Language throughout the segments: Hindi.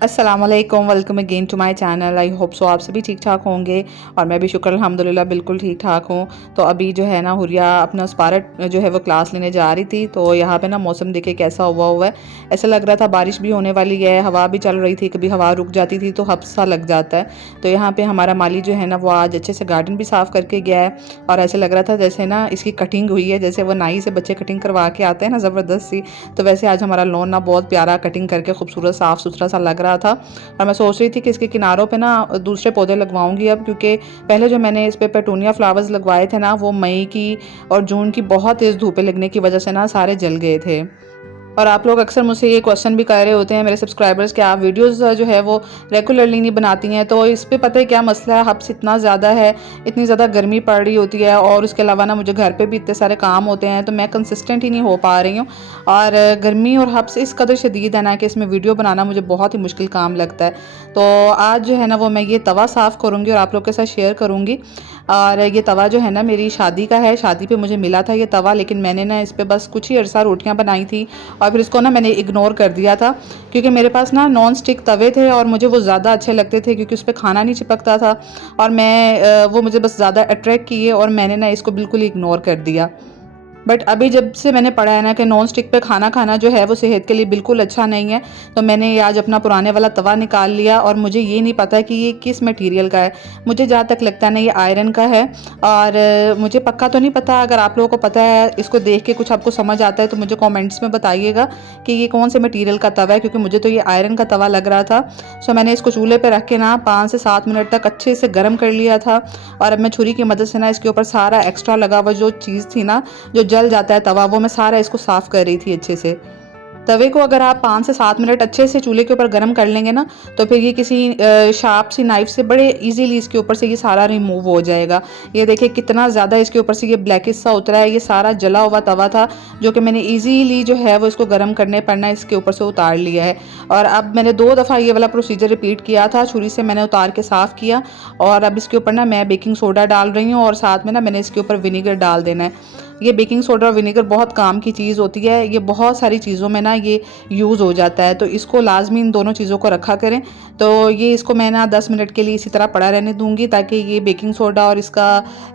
अस्सलाम वालेकुम, welcome again to my channel. I hope so आप सभी ठीक ठाक होंगे और मैं भी शुक्र अल्हम्दुलिल्लाह बिल्कुल ठीक ठाक हूँ। तो अभी जो है ना हुरिया अपना स्पारट जो है वो क्लास लेने जा रही थी। तो यहाँ पे ना मौसम देखे कैसा हुआ है, ऐसा लग रहा था बारिश भी होने वाली है, हवा भी चल रही थी, कभी हवा रुक जाती थी तो हब्स सा लग जाता है। तो यहाँ पे हमारा माली जो है ना वो आज अच्छे से गार्डन भी साफ़ करके गया है और ऐसे लग रहा था जैसे ना इसकी कटिंग हुई है, जैसे वो नाई से बच्चे कटिंग करवा के आते हैं ना ज़बरदस्त सी। तो वैसे आज हमारा लॉन ना बहुत प्यारा कटिंग करके खूबसूरत साफ़ सुथरा सा लग रहा था। और मैं सोच रही थी कि इसके किनारों पे ना दूसरे पौधे लगवाऊंगी अब, क्योंकि पहले जो मैंने इस पे पेटूनिया फ्लावर्स लगवाए थे ना वो मई की और जून की बहुत तेज़ धूपें लगने की वजह से ना सारे जल गए थे। और आप लोग अक्सर मुझसे ये क्वेश्चन भी कर रहे होते हैं मेरे सब्सक्राइबर्स कि आप वीडियोस जो है वो रेगुलरली नहीं बनाती हैं। तो इस पे पता है क्या मसला है, हब्स इतना ज़्यादा है, इतनी ज़्यादा गर्मी पड़ रही होती है और उसके अलावा ना मुझे घर पे भी इतने सारे काम होते हैं तो मैं कंसिस्टेंट ही नहीं हो पा रही हूँ। और गर्मी और हब्स इस कदर शदीद है ना कि इसमें वीडियो बनाना मुझे बहुत ही मुश्किल काम लगता है। तो आज जो है ना वो मैं ये तवा साफ़ करूँगी और आप लोग के साथ शेयर करूँगी। और ये तवा जो है ना मेरी शादी का है, शादी पे मुझे मिला था ये तवा, लेकिन मैंने ना इस पे बस कुछ ही अरसा रोटियां बनाई थी और फिर इसको ना मैंने इग्नोर कर दिया था, क्योंकि मेरे पास ना नॉन स्टिक तवे थे और मुझे वो ज़्यादा अच्छे लगते थे क्योंकि उस पर खाना नहीं चिपकता था। और वो मुझे बस ज़्यादा अट्रैक्ट किए और मैंने ना इसको बिल्कुल इग्नोर कर दिया। बट अभी जब से मैंने पढ़ा है ना कि नॉन स्टिक पे खाना खाना जो है वो सेहत के लिए बिल्कुल अच्छा नहीं है, तो मैंने ये आज अपना पुराने वाला तवा निकाल लिया और मुझे ये नहीं पता कि ये किस मटेरियल का है। मुझे जहाँ तक लगता है ना ये आयरन का है। और मुझे पक्का तो नहीं पता, अगर आप लोगों को पता है इसको देख के कुछ आपको समझ आता है तो मुझे कॉमेंट्स में बताइएगा कि ये कौन से मटीरियल का तवा है, क्योंकि मुझे तो ये आयरन का तवा लग रहा था। सो मैंने इसको चूल्हे पर रख के ना 5 से 7 मिनट तक अच्छे से गर्म कर लिया था। और अब मैं छुरी की मदद से ना इसके ऊपर सारा एक्स्ट्रा लगा हुआ जो चीज़ थी ना, जो जल जाता है तवा, वो मैं सारा इसको साफ़ कर रही थी अच्छे से। तवे को अगर आप 5 से 7 मिनट अच्छे से चूल्हे के ऊपर गर्म कर लेंगे ना, तो फिर ये किसी शार्प सी नाइफ से बड़े इजीली इसके ऊपर से ये सारा रिमूव हो जाएगा। ये देखिए कितना ज़्यादा इसके ऊपर से ये ब्लैकिश सा उतरा है, ये सारा जला हुआ तवा था जो कि मैंने इजीली जो है वो इसको गर्म करने पर ना इसके ऊपर से उतार लिया है। और अब मैंने 2 दफ़ा ये वाला प्रोसीजर रिपीट किया था, छुरी से मैंने उतार के साफ़ किया। और अब इसके ऊपर ना मैं बेकिंग सोडा डाल रही हूँ और साथ में ना मैंने इसके ऊपर विनीगर डाल देना है। ये बेकिंग सोडा और विनेगर बहुत काम की चीज़ होती है, ये बहुत सारी चीज़ों में ना ये यूज़ हो जाता है, तो इसको लाजमी इन दोनों चीज़ों को रखा करें। तो ये इसको मैं ना 10 मिनट के लिए इसी तरह पड़ा रहने दूंगी ताकि ये बेकिंग सोडा और इसका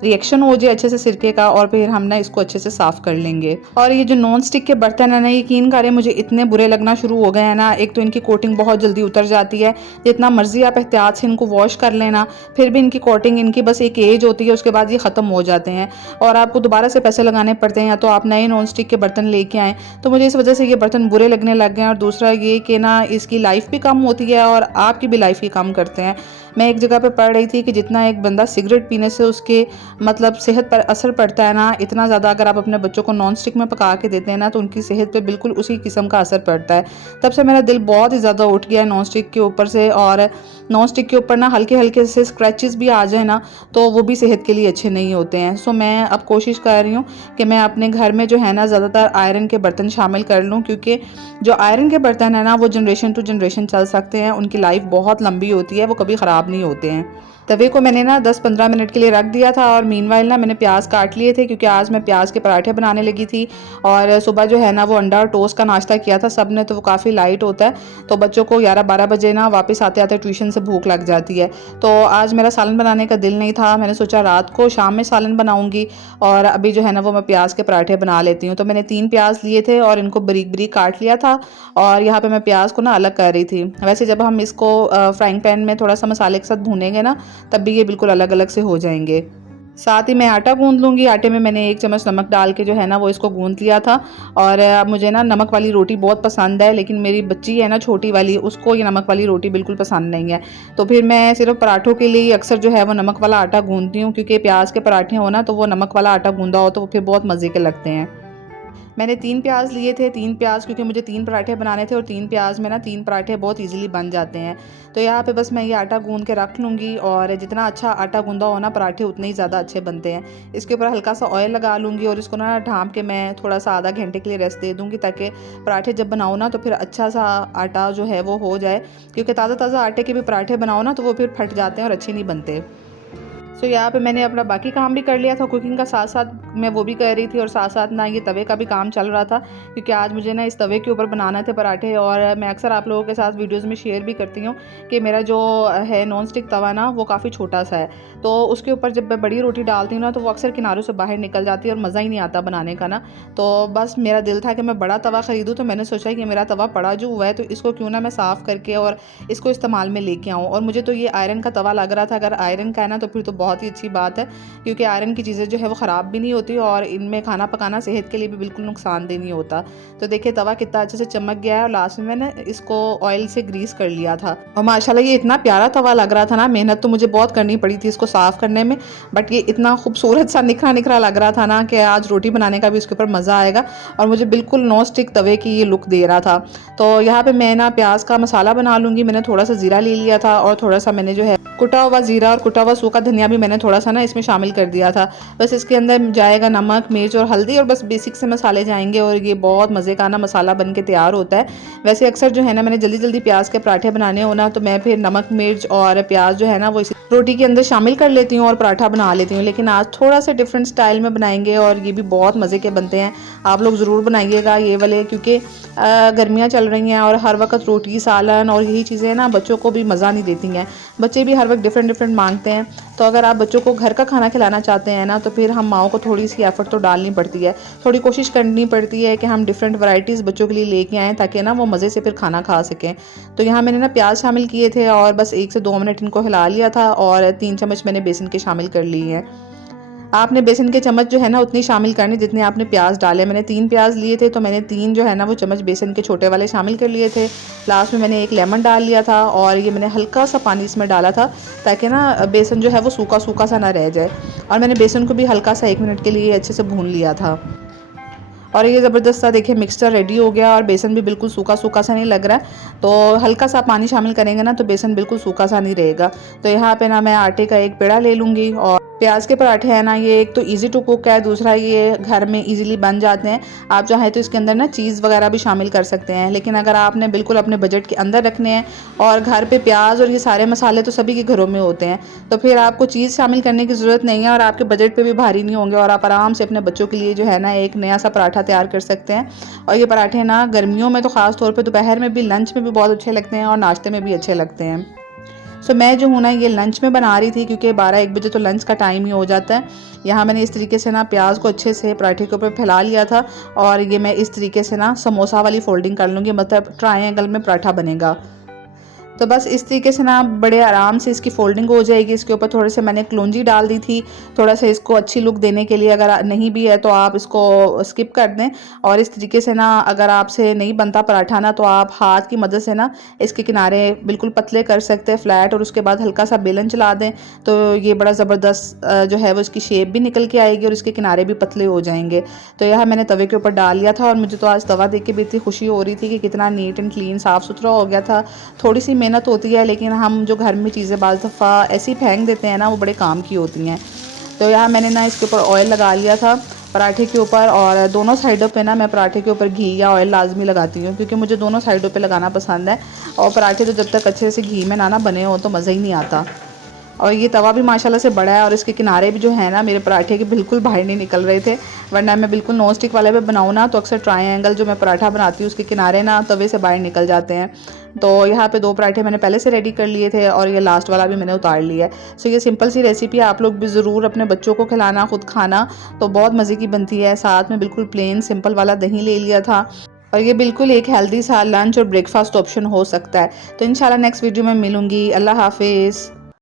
रिएक्शन हो जाए अच्छे से सिरके का, और फिर हम ना इसको अच्छे से साफ़ कर लेंगे। और ये जो नॉन स्टिक के बर्तन है ना, यकीन करें मुझे इतने बुरे लगना शुरू हो गए हैं ना। एक तो इनकी कोटिंग बहुत जल्दी उतर जाती है, जितना मर्जी आप एहतियात से इनको वॉश कर लेना, फिर भी इनकी कोटिंग, इनकी बस एक एज होती है, उसके बाद ये ख़त्म हो जाते हैं और आपको दोबारा से पैसे लगाने पड़ते हैं, या तो आप नए नॉन स्टिक के बर्तन लेके आएँ। तो मुझे इस वजह से ये बर्तन बुरे लगने लग गए हैं। और दूसरा ये कि ना इसकी लाइफ भी कम होती है और आपकी भी लाइफ ही कम करते हैं। मैं एक जगह पे पढ़ रही थी कि जितना एक बंदा सिगरेट पीने से उसके मतलब सेहत पर असर पड़ता है ना, इतना ज़्यादा अगर आप अपने बच्चों को नॉन स्टिक में पका के देते हैं ना तो उनकी सेहत पे बिल्कुल उसी किस्म का असर पड़ता है। तब से मेरा दिल बहुत ही ज़्यादा उठ गया है नॉन स्टिक के ऊपर से। और नॉन स्टिक के ऊपर ना हल्के हल्के से स्क्रैचेस भी आ जाए ना तो वो भी सेहत के लिए अच्छे नहीं होते हैं। सो मैं अब कोशिश कर रही हूँ कि मैं अपने घर में जो है ना ज़्यादातर आयरन के बर्तन शामिल कर लूँ, क्योंकि जो आयरन के बर्तन है ना वो जनरेशन टू जनरेशन चल सकते हैं, उनकी लाइफ बहुत लंबी होती है, वो कभी ख़राब नहीं होते हैं। तवे को मैंने ना 10-15 मिनट के लिए रख दिया था और मीनवाइल ना मैंने प्याज काट लिए थे, क्योंकि आज मैं प्याज के पराठे बनाने लगी थी। और सुबह जो है ना वो अंडा और टोस्ट का नाश्ता किया था सब ने, तो वो काफ़ी लाइट होता है, तो बच्चों को 11-12 बजे ना वापस आते आते ट्यूशन से भूख लग जाती है। तो आज मेरा सालन बनाने का दिल नहीं था, मैंने सोचा रात को शाम में सालन बनाऊंगी और अभी जो है ना वो मैं प्याज के पराठे बना लेती हूँ। तो मैंने 3 प्याज लिए थे और इनको बारीक बारीक काट लिया था और यहाँ पे मैं प्याज को ना अलग कर रही थी। वैसे जब हम इसको फ्राइंग पैन में थोड़ा सा मसाले के साथ भूनेंगे ना तब भी ये बिल्कुल अलग अलग से हो जाएंगे। साथ ही मैं आटा गूंद लूँगी। आटे में मैंने 1 चम्मच नमक डाल के जो है ना वो इसको गूंद लिया था। और मुझे ना नमक वाली रोटी बहुत पसंद है, लेकिन मेरी बच्ची है ना छोटी वाली, उसको ये नमक वाली रोटी बिल्कुल पसंद नहीं है। तो फिर मैं सिर्फ पराठों के लिए अक्सर जो है वो नमक वाला आटा गूंदती हूँ, क्योंकि प्याज के पराठे हो ना तो वो नमक वाला आटा गूंदा हो तो वो फिर बहुत मज़े के लगते हैं। मैंने 3 प्याज लिए थे, 3 प्याज क्योंकि मुझे 3 पराठे बनाने थे और 3 प्याज में ना 3 पराठे बहुत इजीली बन जाते हैं। तो यहाँ पे बस मैं ये आटा गूंद के रख लूँगी और जितना अच्छा आटा गूंदा हो ना पराठे उतने ही ज़्यादा अच्छे बनते हैं। इसके ऊपर हल्का सा ऑयल लगा लूँगी और इसको ना ढाँप के मैं थोड़ा सा आधा घंटे के लिए रेस्ट दे दूँगी, ताकि पराठे जब बनाओ ना तो फिर अच्छा सा आटा जो है वो हो जाए, क्योंकि ताज़ा ताज़ा आटे के भी पराठे बनाओ ना तो वो फिर फट जाते हैं और अच्छे नहीं बनते। सो यहाँ पे मैंने अपना बाकी काम भी कर लिया था कुकिंग का, साथ साथ मैं वो भी कर रही थी और साथ साथ ना ये तवे का भी काम चल रहा था, क्योंकि आज मुझे ना इस तवे के ऊपर बनाना थे पराठे। और मैं अक्सर आप लोगों के साथ वीडियोस में शेयर भी करती हूँ कि मेरा जो है नॉन स्टिक तवा ना वो काफ़ी छोटा सा है, तो उसके ऊपर जब मैं बड़ी रोटी डालती हूँ ना तो वो अक्सर किनारों से बाहर निकल जाती है और मज़ा ही नहीं आता बनाने का ना। तो बस मेरा दिल था कि मैं बड़ा तवा ख़रीदूँ, तो मैंने सोचा कि मेरा तवा पड़ा जो हुआ है तो इसको क्यों ना मैं साफ़ करके और इसको इस्तेमाल में लेके आऊँ। और मुझे तो ये आयरन का तवा लग रहा था, अगर आयरन का है ना तो फिर तो बहुत ही अच्छी बात है, क्योंकि आयरन की चीज़ें जो है वो ख़राब भी नहीं होती और इनमें खाना पकाना सेहत के लिए भी बिल्कुल नुकसानदेह नहीं होता। तो देखिए तवा कितना अच्छे से चमक गया है और लास्ट में मैंने इसको ऑयल से ग्रीस कर लिया था और माशाल्लाह ये इतना प्यारा तवा लग रहा था ना। मेहनत तो मुझे बहुत करनी पड़ी थी इसको साफ़ करने में, बट ये इतना खूबसूरत सा निखरा निखरा लग रहा था ना कि आज रोटी बनाने का भी उसके ऊपर मज़ा आएगा और मुझे बिल्कुल नॉन स्टिक तवे की ये लुक दे रहा था। तो यहाँ पे मैं ना प्याज का मसाला बना लूँगी। मैंने थोड़ा सा ज़ीरा ले लिया था और थोड़ा सा मैंने जो है कुटा हुआ ज़ीरा और कुटा हुआ सूखा धनिया भी मैंने थोड़ा सा ना इसमें शामिल कर दिया था। बस इसके अंदर जाएगा नमक, मिर्च और हल्दी और बस बेसिक से मसाले जाएंगे और ये बहुत मज़े का ना मसाला बन के तैयार होता है। वैसे अक्सर जो है ना मैंने जल्दी जल्दी प्याज के पराठे बनाने हो ना तो मैं फिर नमक, मिर्च और प्याज जो है ना वो इसी रोटी के अंदर शामिल कर लेती हूँ और पराठा बना लेती हूँ। लेकिन आज थोड़ा सा डिफरेंट स्टाइल में बनाएंगे और ये भी बहुत मज़े के बनते हैं। आप लोग ज़रूर बनाइएगा ये वाले, क्योंकि गर्मियाँ चल रही हैं और हर वक्त रोटी सालन और यही चीज़ें ना बच्चों को भी मज़ा नहीं देती हैं। बच्चे भी हर वक्त डिफरेंट डिफरेंट मांगते हैं, तो अगर आप बच्चों को घर का खाना खिलाना चाहते हैं ना तो फिर हम माओ को थोड़ी सी एफर्ट तो डालनी पड़ती है, थोड़ी कोशिश करनी पड़ती है कि हम डिफरेंट वैरायटीज़ बच्चों के लिए लेके आएँ ताकि ना वो मज़े से फिर खाना खा सकें। तो यहाँ मैंने ना प्याज शामिल किए थे और बस 1 से 2 मिनट इनको हिला लिया था और 3 चम्मच मैंने बेसन के शामिल कर लिए हैं। आपने बेसन के चम्मच जो है ना उतनी शामिल करनी जितने आपने प्याज डाले। मैंने 3 प्याज लिए थे तो मैंने 3 जो है ना वो चम्मच बेसन के छोटे वाले शामिल कर लिए थे। लास्ट में मैंने 1 लेमन डाल लिया था और ये मैंने हल्का सा पानी इसमें डाला था ताकि ना बेसन जो है वो सूखा सूखा सा ना रह जाए। और मैंने बेसन को भी हल्का सा 1 मिनट के लिए अच्छे से भून लिया था और ये ज़बरदस्त सा देखिए मिक्सचर रेडी हो गया और बेसन भी बिल्कुल सूखा सूखा सा नहीं लग रहा है। तो हल्का सा पानी शामिल करेंगे ना तो बेसन बिल्कुल सूखा सा नहीं रहेगा। तो यहाँ पे ना मैं आटे का एक पेड़ा ले लूँगी और प्याज के पराठे हैं ना ये एक तो इजी टू कुक है, दूसरा ये घर में इजीली बन जाते हैं। आप चाहें तो इसके अंदर ना चीज़ वगैरह भी शामिल कर सकते हैं, लेकिन अगर आपने बिल्कुल अपने बजट के अंदर रखने हैं और घर पे प्याज और ये सारे मसाले तो सभी के घरों में होते हैं तो फिर आपको चीज़ शामिल करने की ज़रूरत नहीं है और आपके बजट पे भी भारी नहीं होंगे और आप आराम से अपने बच्चों के लिए जो है ना एक नया सा पराठा तैयार कर सकते हैं। और ये पराठे ना गर्मियों में तो ख़ास तौर पर दोपहर में भी, लंच में भी बहुत अच्छे लगते हैं और नाश्ते में भी अच्छे लगते हैं। सो मैं जो हूँ ना ये लंच में बना रही थी क्योंकि 12-1 बजे तो लंच का टाइम ही हो जाता है। यहाँ मैंने इस तरीके से ना प्याज को अच्छे से पराठे के ऊपर फैला लिया था और ये मैं इस तरीके से ना समोसा वाली फोल्डिंग कर लूँगी, मतलब ट्रायंगल में पराठा बनेगा। तो बस इस तरीके से ना बड़े आराम से इसकी फोल्डिंग हो जाएगी। इसके ऊपर थोड़े से मैंने कलौंजी डाल दी थी थोड़ा सा इसको अच्छी लुक देने के लिए। अगर नहीं भी है तो आप इसको स्किप कर दें। और इस तरीके से ना अगर आपसे नहीं बनता पराठा ना तो आप हाथ की मदद से ना इसके किनारे बिल्कुल पतले कर सकते हैं फ्लैट, और उसके बाद हल्का सा बेलन चला दें तो ये बड़ा ज़बरदस्त जो है वो इसकी शेप भी निकल के आएगी और इसके किनारे भी पतले हो जाएंगे। तो यह मैंने तवे के ऊपर डाल लिया था और मुझे तो आज तवा देख के भी इतनी खुशी हो रही थी कि कितना नीट एंड क्लीन साफ़ सुथरा हो गया था। थोड़ी सी मेहनत होती है लेकिन हम जो घर में चीज़ें बाज़ दफ़ा ऐसी फेंक देते हैं ना वो बड़े काम की होती हैं। तो यहाँ मैंने ना इसके ऊपर ऑयल लगा लिया था पराठे के ऊपर और दोनों साइडों पे ना मैं पराठे के ऊपर घी या ऑयल लाजमी लगाती हूँ क्योंकि मुझे दोनों साइडों पे लगाना पसंद है। और पराठे तो जब तक अच्छे से घी में ना बने हो तो मज़ा ही नहीं आता। और ये तवा भी माशाल्लाह से बड़ा है और इसके किनारे भी जो है ना मेरे पराठे के बिल्कुल बाहर नहीं निकल रहे थे, वरना मैं बिल्कुल नॉन स्टिक वाले पे बनाऊँ ना तो अक्सर ट्रायंगल जो मैं पराठा बनाती हूँ उसके किनारे ना तवे से बाहर निकल जाते हैं। तो यहाँ पे 2 पराठे मैंने पहले से रेडी कर लिए थे और ये लास्ट वाला भी मैंने उतार लिया है। सो ये सिंपल सी रेसिपी आप लोग भी ज़रूर अपने बच्चों को खिलाना, खुद खाना तो बहुत मज़े की बनती है। साथ में बिल्कुल प्लेन सिंपल वाला दही ले लिया था और ये बिल्कुल एक हेल्दी सा लंच और ब्रेकफास्ट ऑप्शन हो सकता है। तो इंशाल्लाह नेक्स्ट वीडियो में मिलूँगी। अल्लाह हाफिज़।